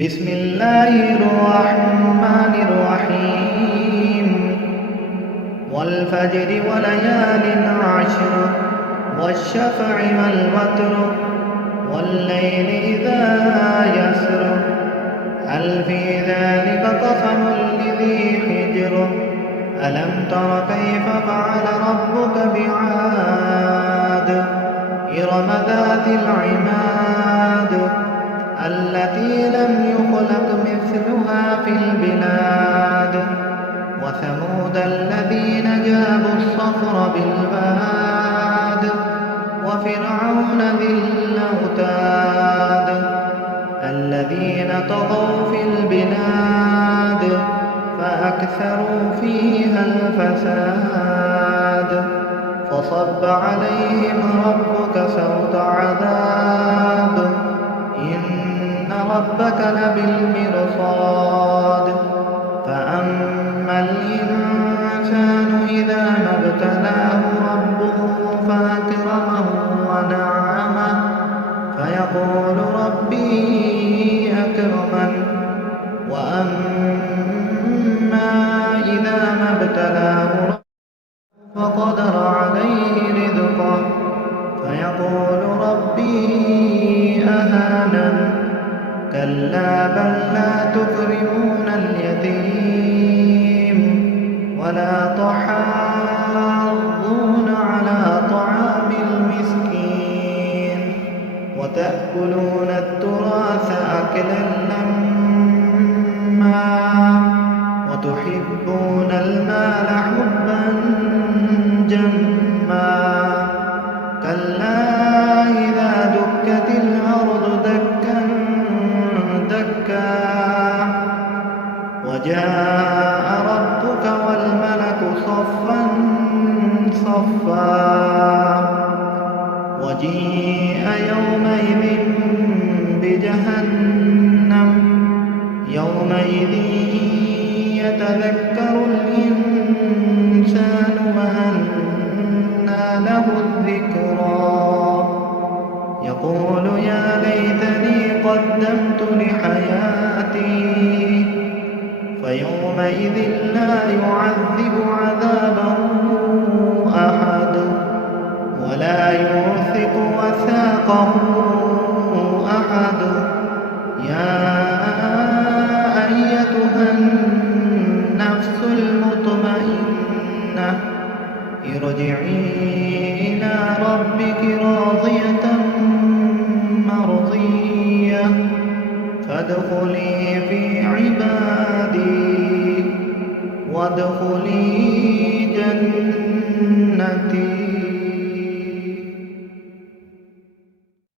بسم الله الرحمن الرحيم والفجر وليال عشر والشفع والوتر والليل إذا يسر هل في ذلك قسم لذي حجر ألم تر كيف فعل ربك بعاد إرم ذات العماد التي لم يخلق مثلها في البلاد وثمود الذين جابوا الصخر بالواد وفرعون ذي الأوتاد الذين طغوا في البلاد فأكثروا فيها الفساد فصب عليهم ربك سوط عذاب إن ربك لبالمرصاد فأما الإنسان إذا ما ابتلاه ربه فأكرمه ونعمه فيقول ربي أكرمن وأما إذا ما ابتلاه ربه فقدر عليه رزقه فيقول ربي أهانن كلا بل لا تكرمون اليتيم ولا تحاضون على طعام المسكين وتأكلون التراث أكلا لما وتحبون المال حبا جما كلا إذا دكت الأرض دكا دكا وجاء ربك والملك صفا صفا وجيء يومئذ بجهنم يومئذ يتذكر الإنسان وأنى له الذكرى يقول يا ليتني قدمت لحياتي فيومئذ لا يعذب عذابه أحد ولا يوثق وثاقه أحد يا أيتها النفس المطمئنة ارجعي إلى ربك راضية مرضية فادخلي في عبادي وادخلي جنتي.